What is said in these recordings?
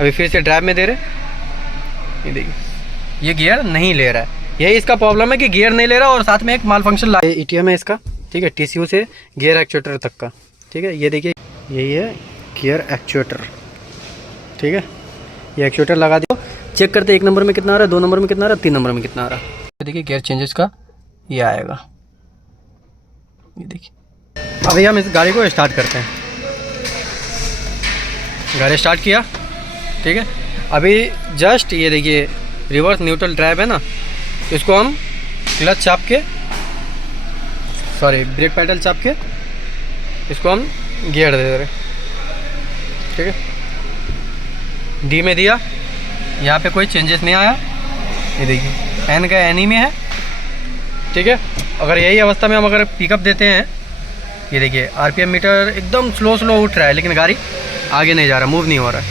अभी फिर से ड्राइव में दे रहे, ये देखिए ये गियर नहीं ले रहा है। यही इसका प्रॉब्लम है कि गियर नहीं ले रहा और साथ में एक माल फंक्शन ETM है इसका, ठीक है, TCU से गियर एक्चुएटर तक का, ठीक है। ये देखिए यही है गियर एक्चुएटर, ठीक है। ये एक्चुएटर लगा दियो, चेक करते 1 नंबर में कितना आ रहा है, 2 नंबर में कितना आ रहा है, 3 नंबर में कितना आ रहा है। ये देखिए गियर चेंजेस का ये आएगा, ये देखिए। अभी हम इस गाड़ी को स्टार्ट करते हैं। गाड़ी स्टार्ट किया, ठीक है। अभी जस्ट ये देखिए रिवर्स न्यूट्रल ड्राइव है ना, तो इसको हम क्लच चाप के, सॉरी ब्रेक पैडल चाप के इसको हम गियर दे दे रहे, ठीक है। डी में दिया, यहाँ पे कोई चेंजेस नहीं आया, ये देखिए एन का एन ही में है, ठीक है। अगर यही अवस्था में हम अगर पिकअप देते हैं, ये देखिए RPM मीटर एकदम स्लो उठ रहा है, लेकिन गाड़ी आगे नहीं जा रहा, मूव नहीं हो रहा है,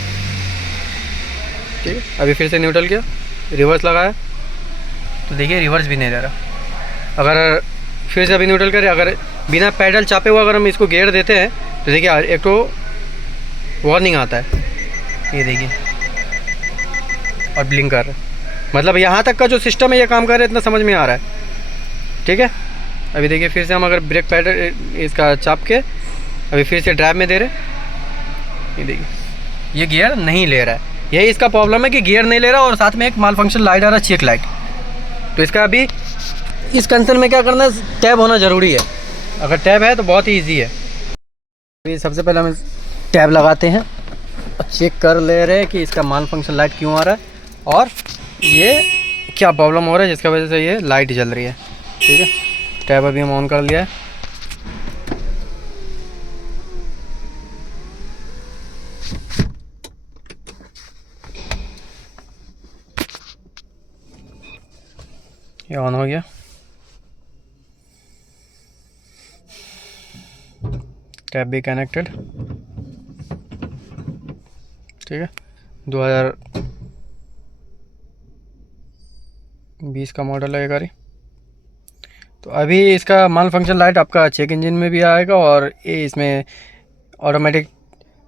ठीक है। अभी फिर से न्यूट्रल किया, रिवर्स लगाया, तो देखिए रिवर्स भी नहीं दे रहा। अगर फिर से अभी न्यूट्रल करें, अगर बिना पैडल चापे हुआ अगर हम इसको गियर देते हैं, तो देखिए एक तो वार्निंग आता है, ये देखिए, और ब्लिंक कर रहा है। मतलब यहाँ तक का जो सिस्टम है ये काम कर रहा है, इतना समझ में आ रहा है, ठीक है। अभी देखिए फिर से हम अगर ब्रेक पैडल इसका चाप के अभी फिर से ड्राइव में दे रहे, ये देखिए ये गियर नहीं ले रहा है। यही इसका प्रॉब्लम है कि गियर नहीं ले रहा और साथ में एक माल फंक्शन लाइट आ रहा है, चेक लाइट। तो इसका अभी इस कंसर्न में क्या करना है, टैब होना ज़रूरी है। अगर टैब है तो बहुत ही ईजी है। अभी सबसे पहले हम टैब लगाते हैं और चेक कर ले रहे हैं कि इसका माल फंक्शन लाइट क्यों आ रहा है और ये क्या प्रॉब्लम हो रहा है जिसकी वजह से ये लाइट जल रही है, ठीक है। टैब अभी हम ऑन कर लिया है। ये ऑन हो गया, टैब भी कनेक्टेड, ठीक है। 2020 का मॉडल है ये गाड़ी। तो अभी इसका माल फंक्शन लाइट आपका चेक इंजन में भी आएगा और ये इसमें ऑटोमेटिक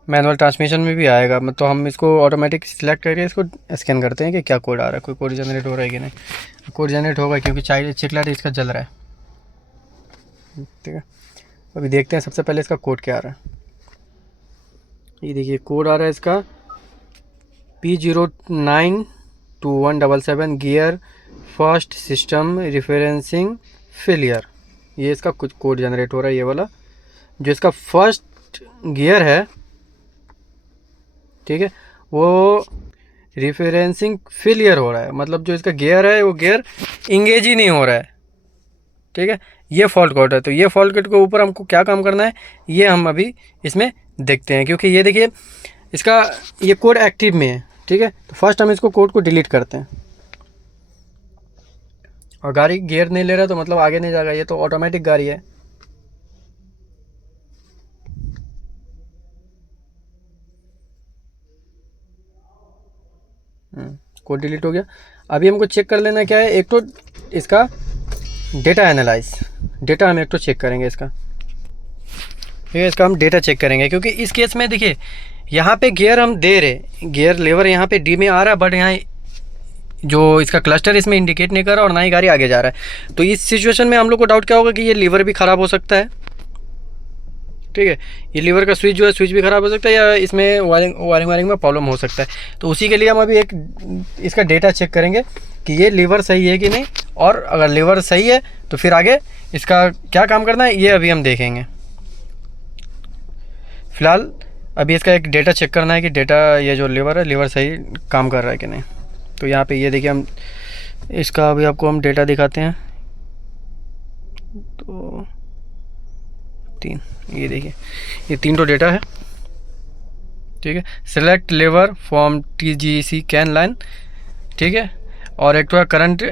मैनुअल ट्रांसमिशन में भी आएगा। तो हम इसको ऑटोमेटिक सिलेक्ट करके इसको स्कैन करते हैं कि क्या कोड आ रहा है, कोई कोड जनरेट हो रहा है कि नहीं। कोड जनरेट होगा क्योंकि चेक लाइट इसका जल रहा है, ठीक है। अभी देखते हैं सबसे पहले इसका कोड क्या आ रहा है। ये देखिए कोड आ रहा है इसका P092177 gear first system referencing failure. ये इसका कुछ कोड जनरेट हो रहा है, ये वाला जो इसका फर्स्ट गियर है, ठीक है, वो रिफरेंसिंग फेलियर हो रहा है। मतलब जो इसका गियर है वो गियर इंगेज ही नहीं हो रहा है, ठीक है। ये फॉल्ट कोड है। तो ये फॉल्ट कोड के ऊपर हमको क्या काम करना है ये हम अभी इसमें देखते हैं, क्योंकि ये देखिए इसका ये कोड एक्टिव में है, ठीक है। तो फर्स्ट हम इसको कोड को डिलीट करते हैं। और गाड़ी गियर नहीं ले रहा तो मतलब आगे नहीं जाएगा, ये तो ऑटोमेटिक गाड़ी है। कोड डिलीट हो गया। अभी हमको चेक कर लेना क्या है, एक तो इसका डेटा एनालाइज, डेटा हम एक तो चेक करेंगे इसका, ठीक है। इसका हम डेटा चेक करेंगे क्योंकि इस केस में देखिए यहाँ पे गियर हम दे रहे, गियर लेवर यहाँ पे डी में आ रहा है, बट यहाँ जो इसका क्लस्टर इसमें इंडिकेट नहीं कर रहा और ना ही गाड़ी आगे जा रहा है। तो इस सिचुएशन में हम लोग को डाउट क्या होगा कि ये लीवर भी ख़राब हो सकता है, ठीक है। ये लीवर का स्विच जो है स्विच भी ख़राब हो सकता है या इसमें वायरिंग में प्रॉब्लम हो सकता है। तो उसी के लिए हम अभी एक इसका डेटा चेक करेंगे कि ये लीवर सही है कि नहीं, और अगर लीवर सही है तो फिर आगे इसका क्या काम करना है ये अभी हम देखेंगे। फ़िलहाल अभी इसका एक डेटा चेक करना है कि डेटा ये जो लीवर है लीवर सही काम कर रहा है कि नहीं। तो यहाँ पे ये देखिए हम इसका अभी आपको हम डेटा दिखाते हैं। तो 3, ये देखिए ये 3 तो डेटा है, ठीक है। Select lever from TGC CAN line, ठीक है, और एक तो है करंट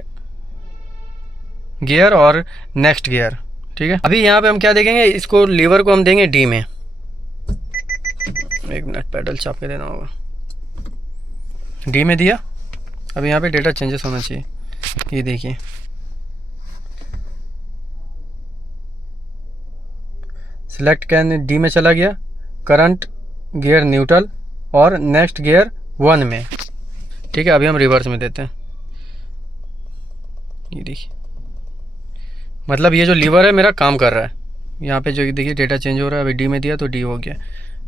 गियर और नेक्स्ट गियर, ठीक है। अभी यहाँ पे हम क्या देखेंगे, इसको लीवर को हम देंगे डी में। 1 मिनट पैडल चाप के देना होगा, डी में दिया। अभी यहाँ पे डेटा चेंजेस होना चाहिए, ये देखिए सिलेक्ट कैन डी में चला गया, करंट गियर न्यूट्रल और नेक्स्ट गियर 1 में, ठीक है। अभी हम रिवर्स में देते हैं, ये देखिए, मतलब ये जो लीवर है मेरा काम कर रहा है। यहाँ पे जो देखिए डेटा चेंज हो रहा है, अभी डी में दिया तो डी हो गया,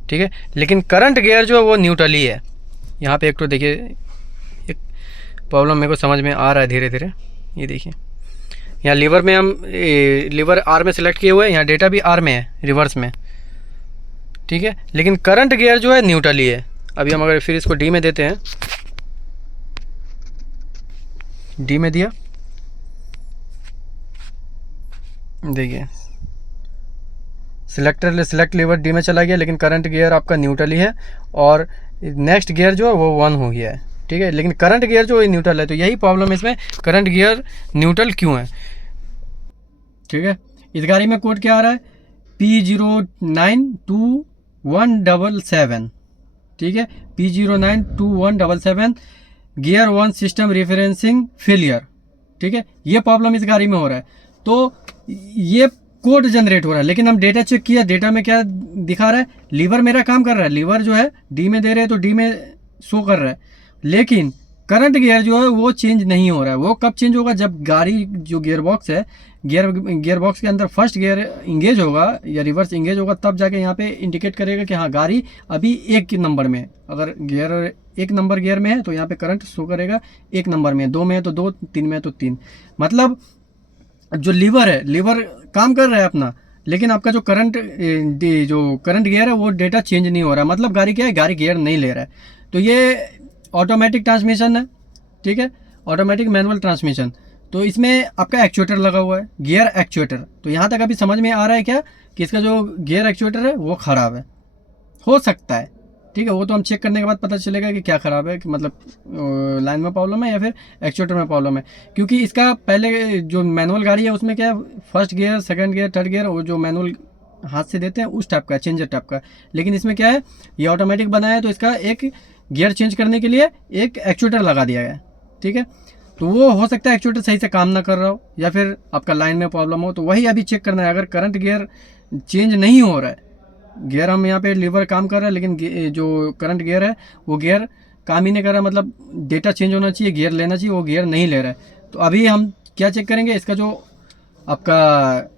ठीक है। लेकिन करंट गियर जो है वो न्यूट्रल ही है। यहाँ पे एक तो देखिए एक प्रॉब्लम मेरे को समझ में आ रहा है धीरे धीरे। ये देखिए यहाँ लीवर में हम लीवर आर में सिलेक्ट किए हुए हैं, यहाँ डेटा भी आर में है रिवर्स में, ठीक है। लेकिन करंट गियर जो है न्यूट्रल ही है। अभी हम अगर फिर इसको डी में देते हैं, डी में दिया, देखिए सिलेक्ट लीवर डी में चला गया, लेकिन करंट गियर आपका न्यूट्रल ही है और नेक्स्ट गियर जो है वो 1 हो गया है, ठीक है। लेकिन करंट गियर जो है न्यूट्रल है, तो यही प्रॉब्लम है इसमें, करंट गियर न्यूट्रल क्यों है, ठीक है। इस गाड़ी में कोड क्या आ रहा है, P092177, ठीक है, P092177 gear 1 system referencing failure, ठीक है। ये प्रॉब्लम इस गाड़ी में हो रहा है, तो ये कोड जनरेट हो रहा है। लेकिन हम डेटा चेक किया, डेटा में क्या दिखा रहा है, लीवर मेरा काम कर रहा है, लीवर जो है डी में दे रहे हैं तो डी में शो कर रहा है, लेकिन करंट गियर जो है वो चेंज नहीं हो रहा है। वो कब चेंज होगा, जब गाड़ी जो गियर बॉक्स है, गियर बॉक्स के अंदर फर्स्ट गियर इंगेज होगा या रिवर्स इंगेज होगा, तब जाके यहाँ पे इंडिकेट करेगा कि हाँ गाड़ी अभी 1 नंबर में है। अगर गियर 1 नंबर गियर में है तो यहाँ पे करंट शो करेगा 1 नंबर में, 2 में है तो 2, 3 में है तो 3। मतलब जो लीवर है, लीवर काम कर रहा है अपना, लेकिन आपका जो करंट गियर है वो डेटा चेंज नहीं हो रहा। मतलब गाड़ी क्या है, गाड़ी गियर नहीं ले रहा है। तो ये ऑटोमेटिक ट्रांसमिशन है, ठीक है, ऑटोमेटिक मैनुअल ट्रांसमिशन। तो इसमें आपका एक्चुएटर लगा हुआ है, गियर एक्चुएटर। तो यहाँ तक अभी समझ में आ रहा है क्या कि इसका जो गियर एक्चुएटर है वो ख़राब है, हो सकता है, ठीक है। वो तो हम चेक करने के बाद पता चलेगा कि क्या ख़राब है, कि मतलब लाइन में प्रॉब्लम है या फिर एक्चुएटर में प्रॉब्लम है। क्योंकि इसका पहले जो मैनुअल गाड़ी है उसमें क्या है, first gear, second gear, third gear, वो जो मैनुअल हाथ से देते हैं उस टाइप का, चेंजर टाइप का। लेकिन इसमें क्या है, ये ऑटोमेटिक बनाया है, तो इसका एक गियर चेंज करने के लिए एक एक्चुएटर लगा दिया गया है, ठीक है। तो वो हो सकता है एक्चुएटर सही से काम ना कर रहा हो या फिर आपका लाइन में प्रॉब्लम हो, तो वही अभी चेक करना है। अगर करंट गियर चेंज नहीं हो रहा है, गियर हम यहाँ पे लीवर काम कर रहा है, लेकिन जो करंट गियर है वो गियर काम ही नहीं कर रहा, मतलब डेटा चेंज होना चाहिए, गियर लेना चाहिए, वो गियर नहीं ले रहा है। तो अभी हम क्या चेक करेंगे, इसका जो आपका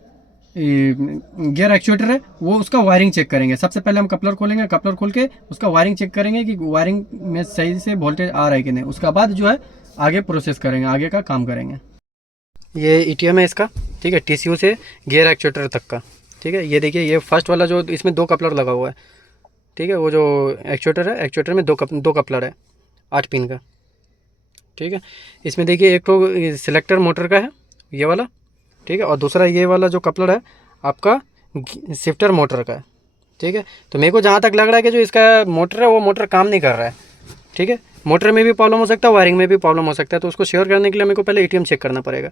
गियर एक्चुएटर है वो उसका वायरिंग चेक करेंगे। सबसे पहले हम कपलर खोलेंगे, कपलर खोल के उसका वायरिंग चेक करेंगे कि वायरिंग में सही से वोल्टेज आ रहा है कि नहीं। उसका बाद जो है आगे प्रोसेस करेंगे, आगे का काम करेंगे। ये ETM है इसका, ठीक है, TCU से गियर एक्चुएटर तक का, ठीक है। ये देखिए, ये फर्स्ट वाला जो इसमें 2 कपलर लगा हुआ है, ठीक है। वो जो एक्चुएटर है, एक्चुएटर में 2 कपलर है 8 पिन का, ठीक है। इसमें देखिए एक तो सिलेक्टर मोटर का है ये वाला, ठीक है, और दूसरा ये वाला जो कपलर है आपका शिफ्टर मोटर का है, ठीक है। तो मेरे को जहाँ तक लग रहा है कि जो इसका मोटर है वो मोटर काम नहीं कर रहा है, ठीक है। मोटर में भी प्रॉब्लम हो सकता है, वायरिंग में भी प्रॉब्लम हो सकता है। तो उसको श्योर करने के लिए मेरे को पहले ATM चेक करना पड़ेगा।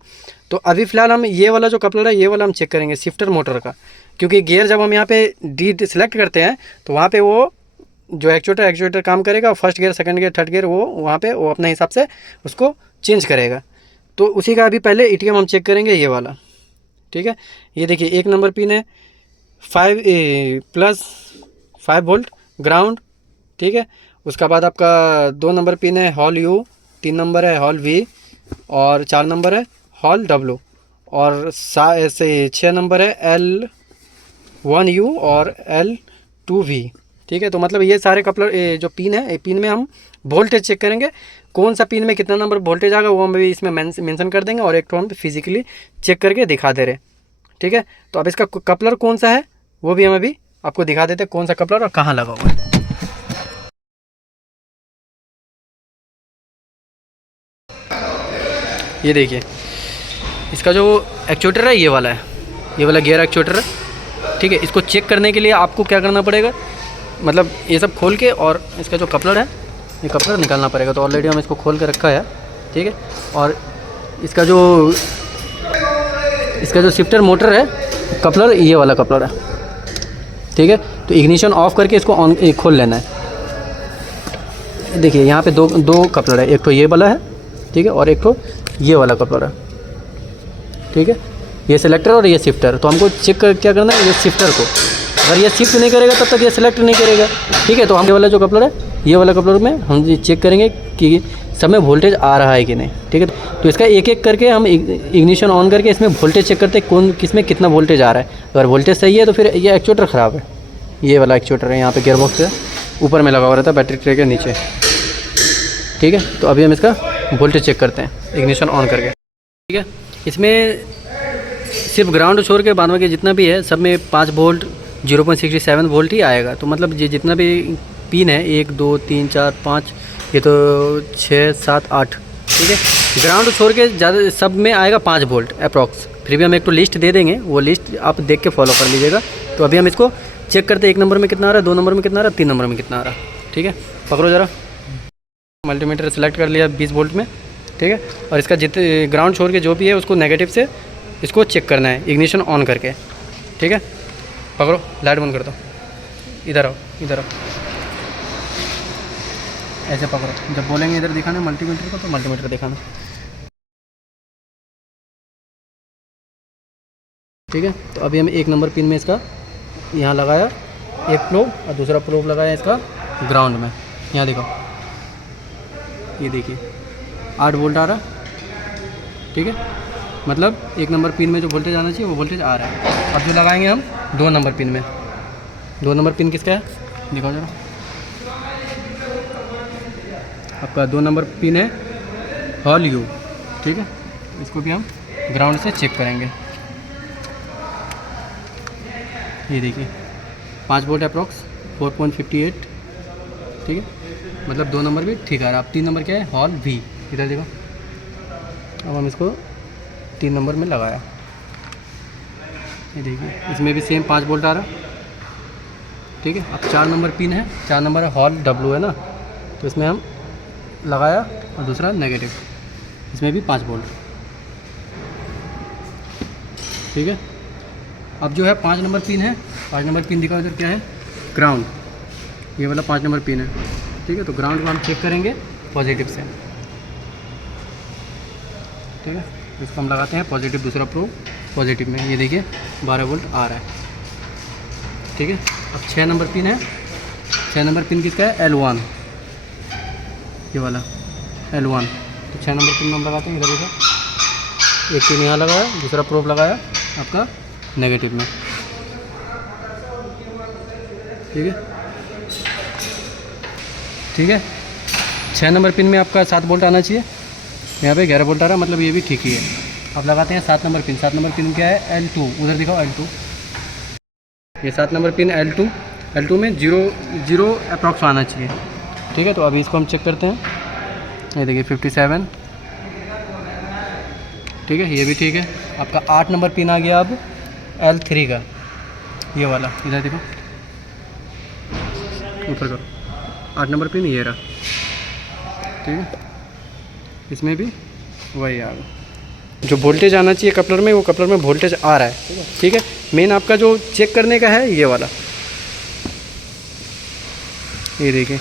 तो अभी फ़िलहाल हम ये वाला जो कपलर है ये वाला हम चेक करेंगे, शिफ्टर मोटर का। क्योंकि गियर जब हम यहाँ पे डी सिलेक्ट करते हैं तो वहाँ पे वो जो एक्चुएटर काम करेगा, first gear, second gear, third gear, वो वहाँ पे वो अपने हिसाब से उसको चेंज करेगा। तो उसी का अभी पहले ATM हम चेक करेंगे, ये वाला, ठीक है। ये देखिए 1 नंबर पिन है, 5 वोल्ट ग्राउंड, ठीक है। उसका बाद आपका 2 नंबर पिन है हॉल U, 3 नंबर है हॉल V और 4 नंबर है हॉल W और 6 नंबर है L1U और L2V, ठीक है। तो मतलब ये सारे कपलर जो पिन है, पिन में हम वोल्टेज चेक करेंगे, कौन सा पिन में कितना नंबर वोल्टेज आएगा वो हम भी इसमें मेंशन कर देंगे, और एक तो हम फिजिकली चेक करके दिखा दे रहे, ठीक है। तो अब इसका कपलर कौन सा है वो भी हम अभी आपको दिखा देते हैं, कौन सा कपलर और कहाँ लगा हुआ है। ये देखिए इसका जो एक्चुएटर है ये वाला है, ये वाला गियर एक्चुएटर है, ठीक है। इसको चेक करने के लिए आपको क्या करना पड़ेगा, मतलब ये सब खोल के और इसका जो कपलर है ये कपलर निकालना पड़ेगा। तो ऑलरेडी हम इसको खोल के रखा है, ठीक है। और इसका जो शिफ्टर मोटर है कपलर ये वाला कपलर है, ठीक है। तो इग्निशन ऑफ करके इसको ऑन खोल लेना है। देखिए यहाँ पे दो कपलर है, एक तो ये वाला है, ठीक है, और एक तो ये वाला कपलर है, ठीक है। ये सिलेक्टर और ये शिफ्टर। तो हमको चेक क्या करना है, ये शिफ्टर को अगर ये शिफ्ट नहीं करेगा तब तक ये सिलेक्ट नहीं करेगा। ठीक है, तो हम ये वाला जो कपलर है, ये वाला कपलर में हम ये चेक करेंगे कि सब में वोल्टेज आ रहा है कि नहीं। ठीक है, तो इसका एक एक करके हम इग्निशन ऑन करके इसमें वोल्टेज चेक करते हैं कौन किस में कितना वोल्टेज आ रहा है। अगर वोल्टेज सही है तो फिर ये एक्चुएटर ख़राब है। ये वाला एक्चुएटर है यहाँ पे गियरबॉक्स है, ऊपर में लगा हुआ रहता है बैटरी ट्रे के नीचे। ठीक है, तो अभी हम इसका वोल्टेज चेक करते हैं इग्निशन ऑन करके। ठीक है, इसमें सिर्फ ग्राउंड छोड़ के बाद में जितना भी है सब में 5 वोल्ट 0.67 वोल्ट ही आएगा। तो मतलब ये जितना भी पिन है 1 2 3 4 5, ये तो 6 7 8। ठीक है, ग्राउंड छोड़ के ज़्यादा सब में आएगा 5 वोल्ट अप्रॉक्स। फिर भी हम एक तो लिस्ट दे देंगे, वो लिस्ट आप देख के फॉलो कर लीजिएगा। तो अभी हम इसको चेक करते हैं 1 नंबर में कितना आ रहा है, 2 नंबर में कितना आ रहा है, 3 नंबर में कितना आ रहा है। ठीक है, पकड़ो ज़रा। मल्टीमीटर सेलेक्ट कर लिया 20 वोल्ट में। ठीक है, और इसका जितने ग्राउंड छोड़ के जो भी है उसको नेगेटिव से इसको चेक करना है इग्निशन ऑन करके। ठीक है, पकड़ो, लाइट बंद कर दो, इधर आओ, इधर आओ, ऐसे पकड़ो। जब बोलेंगे इधर दिखाना मल्टीमीटर को तो मल्टीमीटर दिखाना। ठीक है, तो अभी हम 1 नंबर पिन में इसका यहाँ लगाया एक प्रोब और दूसरा प्रोब लगाया इसका ग्राउंड में। यहाँ देखो, ये देखिए 8 वोल्ट आ रहा। ठीक है, मतलब 1 नंबर पिन में जो वोल्टेज आना चाहिए वो वोल्टेज आ रहा है। अब जो लगाएंगे हम 2 नंबर पिन में, 2 नंबर पिन किसका है दिखाओ जरा। आपका 2 नंबर पिन है हॉल यू। ठीक है, इसको भी हम ग्राउंड से चेक करेंगे। ये देखिए 5 वोल्ट अप्रॉक्स 4.58। ठीक है, मतलब 2 नंबर भी ठीक आ रहा है। अब 3 नंबर क्या है, हॉल वी, इधर देखो। अब हम इसको 3 नंबर में लगाया, ये देखिए इसमें भी सेम 5 वोल्ट आ रहा। ठीक है, अब 4 नंबर पिन है, 4 नंबर है हॉल डब्लू है ना, तो इसमें हम लगाया और दूसरा नेगेटिव, इसमें भी 5 वोल्ट। ठीक है, अब जो है 5 नंबर पिन है, 5 नंबर पिन दिखाओ इधर क्या है, ग्राउंड, ये वाला 5 नंबर पिन है। ठीक है, तो ग्राउंड को हम चेक करेंगे पॉजिटिव से। ठीक है, इसको हम लगाते हैं पॉजिटिव, दूसरा प्रोब पॉजिटिव में। ये देखिए 12 वोल्ट आ रहा है। ठीक है, अब 6 नंबर पिन है, 6 नंबर पिन किसका है, L1, ये वाला L1। तो 6 नंबर पिन में हम लगाते हैं, इधर देखो एक पिन यहाँ लगाया, दूसरा प्रोब लगाया आपका नेगेटिव में। ठीक है, ठीक है, 6 नंबर पिन में आपका 7 वोल्ट आना चाहिए, यहाँ पे 11 वोल्ट आ रहा है, मतलब ये भी ठीक ही है। अब लगाते हैं 7 नंबर पिन। 7 नंबर पिन क्या है, L2, उधर दिखाओ L2। ये 7 नंबर पिन L2, L2 में 0 अप्रॉक्स आना चाहिए। ठीक है, तो अभी इसको हम चेक करते हैं। ये देखिए 57। ठीक है, ये भी ठीक है। आपका 8 नंबर पिन आ गया अब L3 का, ये वाला, इधर देखो, ऊपर करो, 8 नंबर पिन ये रहा। ठीक है, इसमें भी वही आ गया। जो वोल्टेज आना चाहिए कपलर में, वो कपलर में वोल्टेज आ रहा है। ठीक है, मेन आपका जो चेक करने का है ये वाला, ये देखिए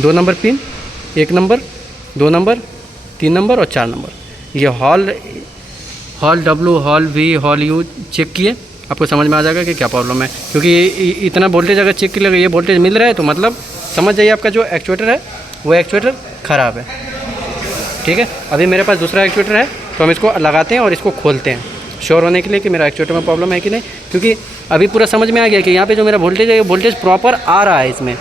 2 number pin, 1 number, 2 number, 3 number और 4 नंबर। ये hall W, hall V, hall U check किए, आपको समझ में आ जाएगा कि क्या प्रॉब्लम है। क्योंकि इतना वोल्टेज अगर चेक कर ये वोल्टेज मिल रहा है तो मतलब समझ जाइए आपका जो एक्चुएटर है वो एक्चुएटर ख़राब है। ठीक है, अभी मेरे पास दूसरा एक्चुएटर है, तो हम इसको लगाते हैं और इसको खोलते हैं श्योर होने के लिए कि मेरा एक्चुएटर में प्रॉब्लम है कि नहीं। क्योंकि अभी पूरा समझ में आ गया कि यहाँ पे जो मेरा वोल्टेज है ये वोल्टेज प्रॉपर आ रहा है इसमें।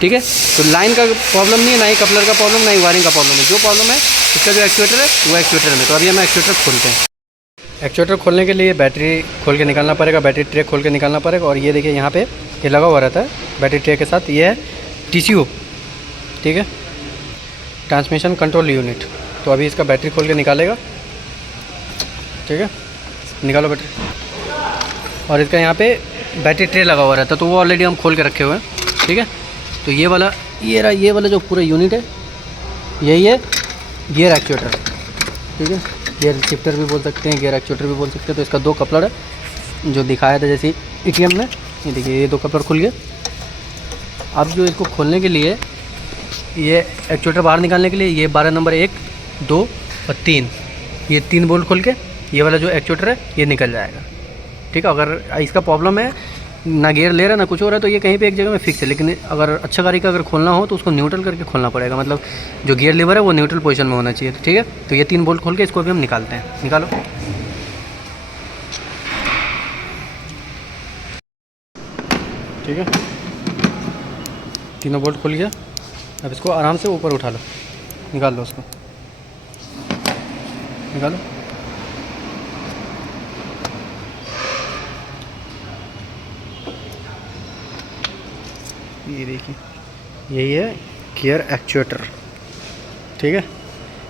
ठीक है, तो लाइन का प्रॉब्लम नहीं है, ना ही कपलर का प्रॉब्लम, ना ही वायरिंग का प्रॉब्लम है। जो प्रॉब्लम है इसका जो एक्चुएटर है वो एक्चुएटर में। तो अभी हम एक्चुएटर खोलते हैं। एक्चुएटर खोलने के लिए बैटरी खोल के निकालना पड़ेगा, बैटरी ट्रे खोल के निकालना पड़ेगा। और ये देखिए यहाँ पे ये लगा हुआ रहता है बैटरी ट्रे के साथ, ये है TCU। ठीक है, ट्रांसमिशन कंट्रोल यूनिट। तो अभी इसका बैटरी खोल के निकालेगा। ठीक है, निकालो बैटरी। और इसका यहाँ पे बैटरी ट्रे लगा हुआ रहता है, तो वो ऑलरेडी हम खोल के रखे हुए हैं। ठीक है, तो ये वाला जो पूरा यूनिट है यही है गियर एक्चुएटर। ठीक है, गियर शिफ्टर भी बोल सकते हैं, गियर एक्चुएटर भी बोल सकते हैं। तो इसका 2 कपलर है जो दिखाया था जैसे ETM में। ये देखिए ये 2 कपलर खुल गए। अब जो इसको खोलने के लिए ये एक्चुएटर बाहर निकालने के लिए ये 12 नंबर 1, 2 और 3, ये 3 बोल्ट खोल के ये वाला जो एक्चुएटर है ये निकल जाएगा। ठीक है। अगर इसका प्रॉब्लम है ना गियर ले रहा है ना कुछ हो रहा है तो ये कहीं पे एक जगह में फिक्स है, लेकिन अगर अच्छा गाड़ी का अगर खोलना हो तो उसको न्यूट्रल करके खोलना पड़ेगा, मतलब जो गियर लीवर है वो न्यूट्रल पोजीशन में होना चाहिए। ठीक है, तो ये 3 बोल्ट खोल के इसको अभी हम निकालते हैं। निकालो। ठीक है, तीनों बोल्ट खुल गया। अब इसको आराम से ऊपर उठा लो, निकाल लो उसको, निकालो। ये देखिए, यही है गियर एक्चुएटर। ठीक है,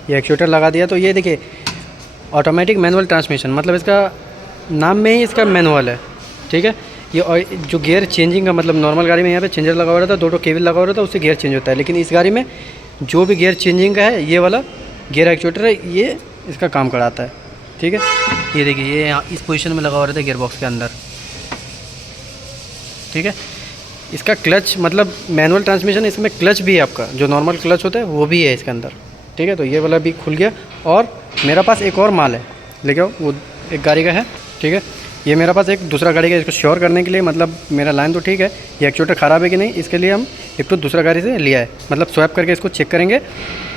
ये एक्चुएटर लगा दिया तो ये देखिए ऑटोमेटिक मैनुअल ट्रांसमिशन, मतलब इसका नाम में ही इसका मैनुअल है। ठीक है, ये और जो गियर चेंजिंग का मतलब नॉर्मल गाड़ी में यहाँ पे चेंजर लगा हुआ रहता है, 2 केबल लगा हुआ रहता है, उससे गियर चेंज होता है, लेकिन इस गाड़ी में जो भी गियर चेंजिंग का है ये वाला गियर एक्चुएटर है, ये इसका काम कराता है। ठीक है, ये देखिए ये यहाँ इस पोजीशन में लगा हुआ रहता है गियर बॉक्स के अंदर। ठीक है, इसका क्लच मतलब मैनुअल ट्रांसमिशन, इसमें क्लच भी है आपका, जो नॉर्मल क्लच होता है वो भी है इसके अंदर। ठीक है, तो ये वाला भी खुल गया। और मेरा पास एक और माल है, लेके आओ, वो एक गाड़ी का है। ठीक है, ये मेरा पास एक दूसरा गाड़ी का, इसको श्योर करने के लिए, मतलब मेरा लाइन तो ठीक है, ये एक्चुएटर ख़राब है कि नहीं, इसके लिए हम एक तो दूसरा गाड़ी से लिया है, मतलब स्वैप करके इसको चेक करेंगे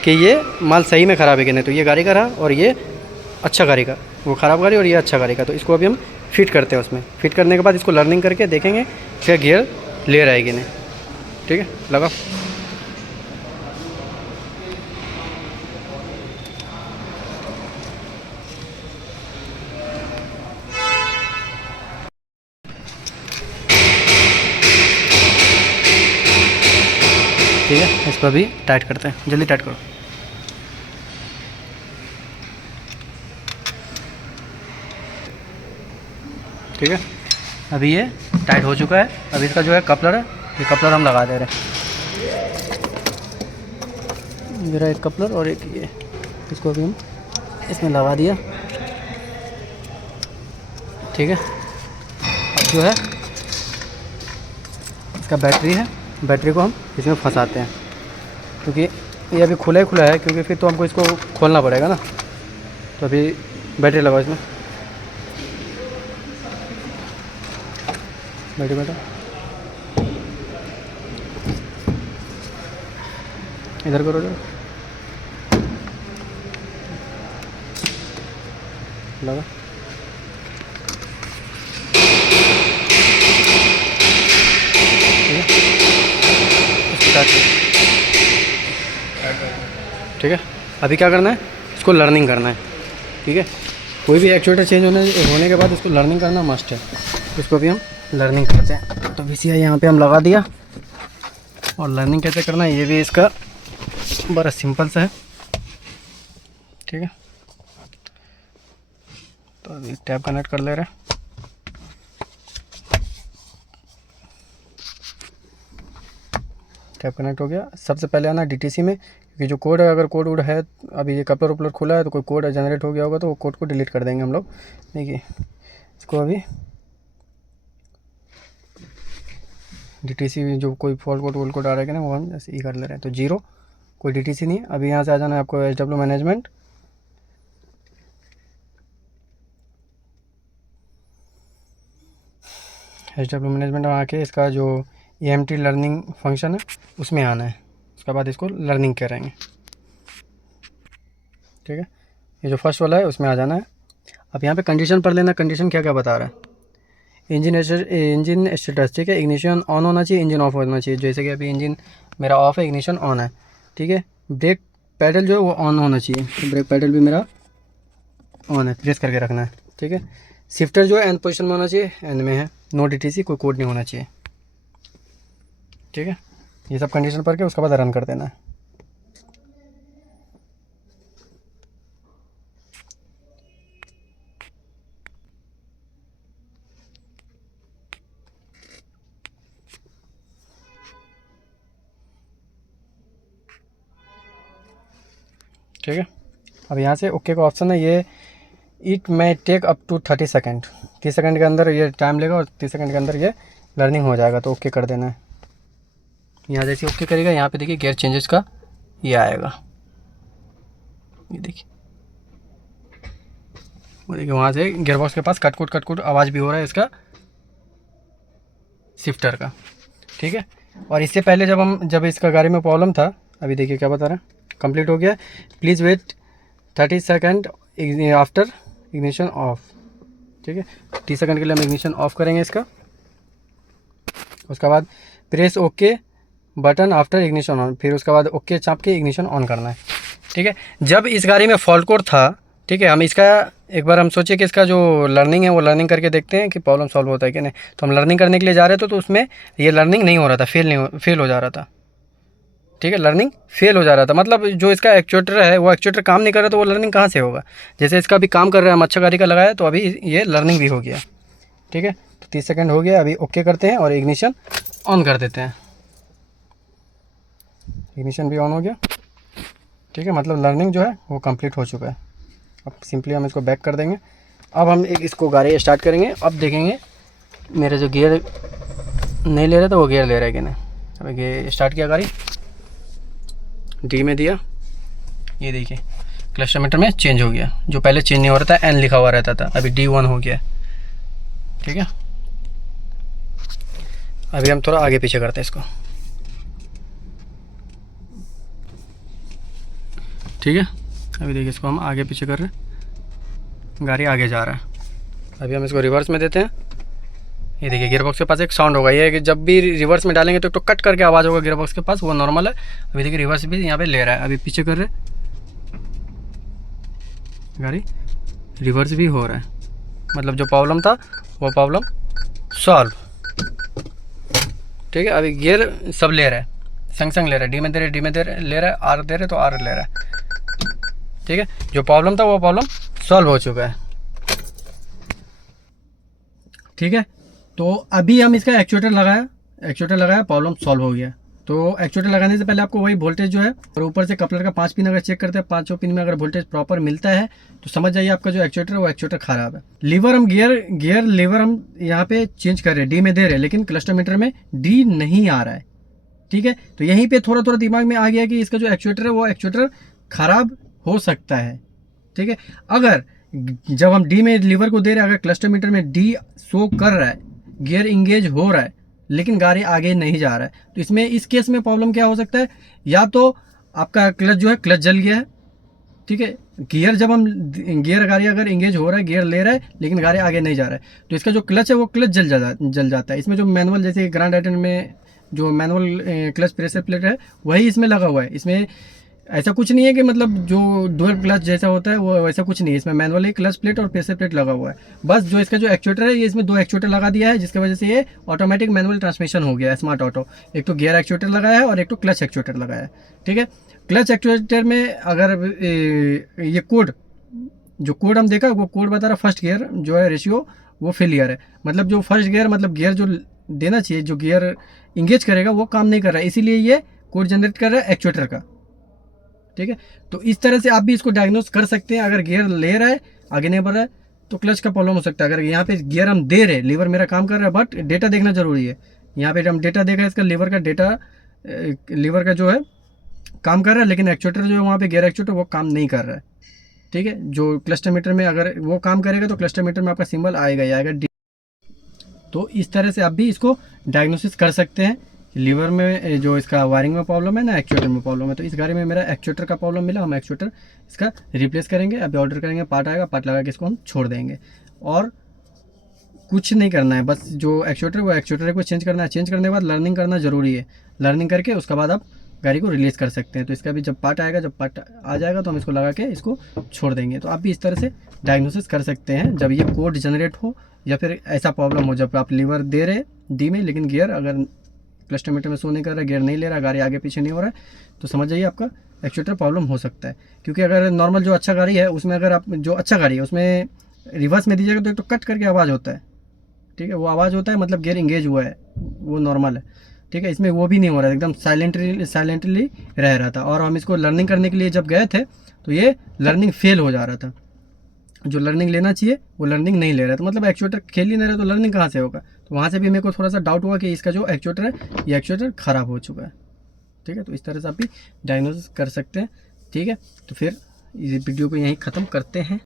कि ये माल सही में ख़राब है कि नहीं। तो ये गाड़ी का रहा और ये अच्छा गाड़ी का, वो ख़राब गाड़ी और ये अच्छा गाड़ी का। तो इसको अभी हम फिट करते हैं। उसमें फिट करने के बाद इसको लर्निंग करके देखेंगे क्या गियर ले रहा है कि नहीं। ठीक है, लगाओ। ठीक है, इसको अभी टाइट करते हैं, जल्दी टाइट करो। ठीक है, अभी ये टाइट हो चुका है। अभी इसका जो है कपलर है, ये कपलर हम लगा दे रहे हैं। मेरा एक कपलर और एक ये, इसको अभी हम इसमें लगा दिया। ठीक है, अब जो है इसका बैटरी है, बैटरी को हम इसमें फंसाते हैं, क्योंकि ये अभी खुला ही खुला है, क्योंकि फिर तो हमको इसको खोलना पड़ेगा ना। तो अभी बैटरी लगाओ इसमें, बैटरी बेटा इधर करो जो लगा। ठीक है, अभी क्या करना है, इसको लर्निंग करना है। ठीक है, कोई भी एक्चुएटर चेंज होने के बाद इसको लर्निंग करना मस्ट है। इसको भी हम लर्निंग करते हैं। तो VCI यहाँ पे हम लगा दिया, और लर्निंग कैसे करना है ये भी इसका बड़ा सिंपल सा है। ठीक है, तो अभी टैब कनेक्ट कर ले रहे हैं। टैब कनेक्ट हो गया। सबसे पहले आना DTC में, क्योंकि जो कोड है, अगर कोड वोड है, अभी ये कपलर उपलर खुला है तो कोई कोड जनरेट हो गया होगा तो वो कोड को डिलीट कर देंगे हम लोग। देखिए, इसको अभी DTC जो कोई फॉल्ट कोड वोल्ट कोड आ रहा है ना, वो हम जैसे कर ले रहे हैं। तो 0 कोई DTC नहीं। अभी यहाँ से आ जाना है आपको HW मैनेजमेंट। HW मैनेजमेंट में आके इसका जो EMT लर्निंग फंक्शन है उसमें आना है। उसके बाद इसको लर्निंग करेंगे। ठीक है, ये जो फर्स्ट वाला है उसमें आ जाना है। अब यहाँ पे कंडीशन पढ़ लेना, कंडीशन क्या क्या बता रहा है। इंजन स्टेटस, ठीक है, इग्निशन ऑन होना चाहिए, इंजन ऑफ होना चाहिए। जैसे कि अभी इंजन मेरा ऑफ है, इग्निशन ऑन है। ठीक है, ब्रेक पैडल जो है वो ऑन होना चाहिए, तो ब्रेक पैडल भी मेरा ऑन है, प्रेस करके रखना है। ठीक है, शिफ्टर जो है एंड पोजीशन में होना चाहिए, एंड में है। नो DTC, कोई कोड नहीं होना चाहिए। ठीक है, ये सब कंडीशन पढ़ के उसके बाद रन कर देना है। ठीक है, अब यहाँ से ओके का ऑप्शन है, ये it may take up to 30 second, 30 second के अंदर ये टाइम लेगा और 30 सेकेंड के अंदर ये लर्निंग हो जाएगा। तो ओके कर देना है। यहाँ जैसे ओके करेगा, यहाँ पे देखिए गियर चेंजेस का ये आएगा, ये देखिए वो देखिए वहाँ से गियरबॉक्स के पास कट आवाज़ भी हो रहा है इसका शिफ्टर का, ठीक है। और इससे पहले जब इसका गाड़ी में प्रॉब्लम था, अभी देखिए क्या बता रहा है, कंप्लीट हो गया, please wait 30 second after ignition off, ठीक है। 30 सेकंड के लिए हम इग्निशन ऑफ करेंगे इसका। उसके बाद press okay button after ignition on, फिर उसके बाद ओके चाप के इग्निशन ऑन करना है, ठीक है। जब इस गाड़ी में फॉल्ट कोड था, ठीक है, हम इसका एक बार हम सोचे कि इसका जो लर्निंग है वो लर्निंग करके देखते हैं कि प्रॉब्लम सॉल्व होता है कि नहीं। तो हम लर्निंग करने के लिए जा रहे थे, तो उसमें ये लर्निंग नहीं हो रहा था, फेल हो जा रहा था, ठीक है। लर्निंग फेल हो जा रहा था, मतलब जो इसका एक्चुएटर है वो एक्चुएटर काम नहीं कर रहा, तो वो लर्निंग कहाँ से होगा। जैसे इसका अभी काम कर रहा है, हम अच्छा गाड़ी का लगाया, तो अभी ये लर्निंग भी हो गया, ठीक है। तो 30 सेकंड हो गया, अभी ओके करते हैं और इग्निशन ऑन कर देते हैं। इग्निशन भी ऑन हो गया, ठीक है, मतलब लर्निंग जो है वो कंप्लीट हो चुका है। अब सिंपली हम इसको बैक कर देंगे। अब हम इसको गाड़ी स्टार्ट करेंगे। अब देखेंगे मेरे जो गियर नहीं ले रहा था वो गियर ले रहा है कि नहीं। अब गियर स्टार्ट किया, गाड़ी डी में दिया, ये देखिए क्लस्टर मीटर में चेंज हो गया, जो पहले चेंज नहीं हो रहा था, एन लिखा हुआ रहता था, अभी D1 हो गया, ठीक है। अभी हम थोड़ा आगे पीछे करते हैं इसको, ठीक है। अभी देखिए इसको हम आगे पीछे कर रहे हैं, गाड़ी आगे जा रहा है। अभी हम इसको रिवर्स में देते हैं। ये देखिए गियरबॉक्स के पास एक साउंड होगा, ये है कि जब भी रिवर्स में डालेंगे तो कट करके आवाज़ होगा गियरबॉक्स के पास, वो नॉर्मल है। अभी देखिए रिवर्स भी यहाँ पे ले रहा है, अभी पीछे कर रहे हैं, गाड़ी रिवर्स भी हो रहा है, मतलब जो प्रॉब्लम था वो प्रॉब्लम सॉल्व, ठीक है। अभी गियर सब ले रहा है, संग संग ले रहा है, डी में दे रहे ले रहा है, आर दे रहे तो आर ले रहा है, ठीक है। जो प्रॉब्लम था वो प्रॉब्लम सॉल्व हो चुका है, ठीक है। तो अभी हम इसका एक्चुएटर लगाया, प्रॉब्लम सॉल्व हो गया। तो एक्चुएटर लगाने से पहले आपको वही वोल्टेज जो है और ऊपर से कपलर का 5 पिन अगर चेक करते हैं, 5 पिन में अगर वोल्टेज प्रॉपर मिलता है तो समझ जाइए आपका जो एक्चुएटर है वो एक्चुएटर खराब है। लीवर हम गियर लीवर हम यहाँ पे चेंज कर रहे हैं, डी में दे रहे हैं, लेकिन क्लस्टर मीटर में डी नहीं आ रहा है, ठीक है। तो यहीं पे थोड़ा थोड़ा दिमाग में आ गया कि इसका जो एक्चुएटर है वो एक्चुएटर खराब हो सकता है, ठीक है। अगर जब हम डी में लीवर को दे रहे हैं, अगर क्लस्टर मीटर में डी शो कर रहा है, गियर इंगेज हो रहा है, लेकिन गाड़ी आगे नहीं जा रहा है, तो इसमें इस केस में प्रॉब्लम क्या हो सकता है, या तो आपका क्लच जो है क्लच जल गया है, ठीक है। गियर गाड़ी अगर इंगेज हो रहा है, गियर ले रहा है, लेकिन गाड़ी आगे नहीं जा रहा है, तो इसका जो क्लच है वो क्लच जल जाता है। इसमें जो मैनुअल, जैसे ग्रैंड आइटन में जो मैनुअल क्लच प्रेशर प्लेट है वही इसमें लगा हुआ है। इसमें ऐसा कुछ नहीं है कि मतलब जो डुअल क्लच जैसा होता है वो वैसा कुछ नहीं है, इसमें मैनुअली क्लच प्लेट और प्रेशर प्लेट लगा हुआ है। बस जो इसका जो एक्चुएटर है, ये इसमें 2 एक्चुएटर लगा दिया है, जिसकी वजह से ये ऑटोमेटिक मैनुअल ट्रांसमिशन हो गया है, स्मार्ट ऑटो। एक तो गियर एक्चुएटर लगाया है और एक तो क्लच एक्चुएटर लगाया है, ठीक है। क्लच एक्चुएटर में अगर ये जो कोड हम देखा, वो कोड बता रहा फर्स्ट गियर जो है रेशियो वो फेलियर है, मतलब जो फर्स्ट गियर, मतलब गियर जो देना चाहिए, जो गियर इंगेज करेगा वो काम नहीं कर रहा है, इसीलिए ये कोड जनरेट कर रहा है एक्चुएटर का, ठीक है। तो इस तरह से आप भी इसको डायग्नोस कर सकते हैं। अगर गियर ले रहा है आगे नहीं बढ़ रहा है तो क्लच का प्रॉब्लम हो सकता है। अगर यहाँ पे गियर हम दे रहे हैं, लीवर मेरा काम कर रहा है, बट डेटा देखना जरूरी है। यहाँ पे हम डेटा देखा है, इसका लीवर का डेटा, लीवर का जो है काम कर रहा है, लेकिन एक्चुएटर जो है वहाँ पे गियर एक्चुएटर वो काम नहीं कर रहा है, ठीक है। जो क्लस्टर मीटर में अगर वो काम करेगा तो क्लस्टर मीटर में आपका सिंबल आएगा ही आएगा। तो इस तरह से आप भी इसको डायग्नोसिस कर सकते हैं। लीवर में जो इसका वायरिंग में प्रॉब्लम है ना, एक्चुएटर में प्रॉब्लम है, तो इस गाड़ी में मेरा एक्चुएटर का प्रॉब्लम मिला, हम एक्चुएटर इसका रिप्लेस करेंगे। अभी ऑर्डर करेंगे, पार्ट आएगा, पार्ट लगा के इसको हम छोड़ देंगे और कुछ नहीं करना है। बस जो एक्चुएटर वो एक्चुएटर को चेंज करना है। चेंज करने के बाद लर्निंग करना ज़रूरी है। लर्निंग करके उसके बाद आप गाड़ी को रिलीज़ कर सकते हैं। तो इसका भी जब पार्ट आएगा, जब पार्ट आ जाएगा तो हम इसको लगा के इसको छोड़ देंगे। तो आप भी इस तरह से डायग्नोसिस कर सकते हैं जब ये कोड जनरेट हो या फिर ऐसा प्रॉब्लम हो, जब आप लीवर दे रहे डी में, लेकिन गियर अगर क्लस्टर मीटर में शो नहीं कर रहा, गियर नहीं ले रहा, गाड़ी आगे पीछे नहीं हो रहा है, तो समझ जाइए आपका एक्चुएटर प्रॉब्लम हो सकता है। क्योंकि अगर नॉर्मल जो अच्छा गाड़ी है उसमें, अगर आप जो अच्छा गाड़ी है उसमें रिवर्स में दीजिएगा तो एक तो कट करके आवाज़ होता है, ठीक है। वो आवाज़ होता है मतलब गियर इंगेज हुआ है, वो नॉर्मल है, ठीक है। इसमें वो भी नहीं हो रहा है, एकदम साइलेंटली रह रहा था। और हम इसको लर्निंग करने के लिए जब गए थे तो ये लर्निंग फेल हो जा रहा था। जो लर्निंग लेना चाहिए वो लर्निंग नहीं ले रहा था, मतलब एक्चुएटर खेल ही नहीं रहा, तो लर्निंग कहाँ से होगा। तो वहाँ से भी मेरे को थोड़ा सा डाउट हुआ कि इसका जो एक्चुएटर है ये एक्चुएटर ख़राब हो चुका है, ठीक है। तो इस तरह से आप भी डायग्नोसिस कर सकते हैं, ठीक है। तो फिर इस वीडियो को यहीं ख़त्म करते हैं।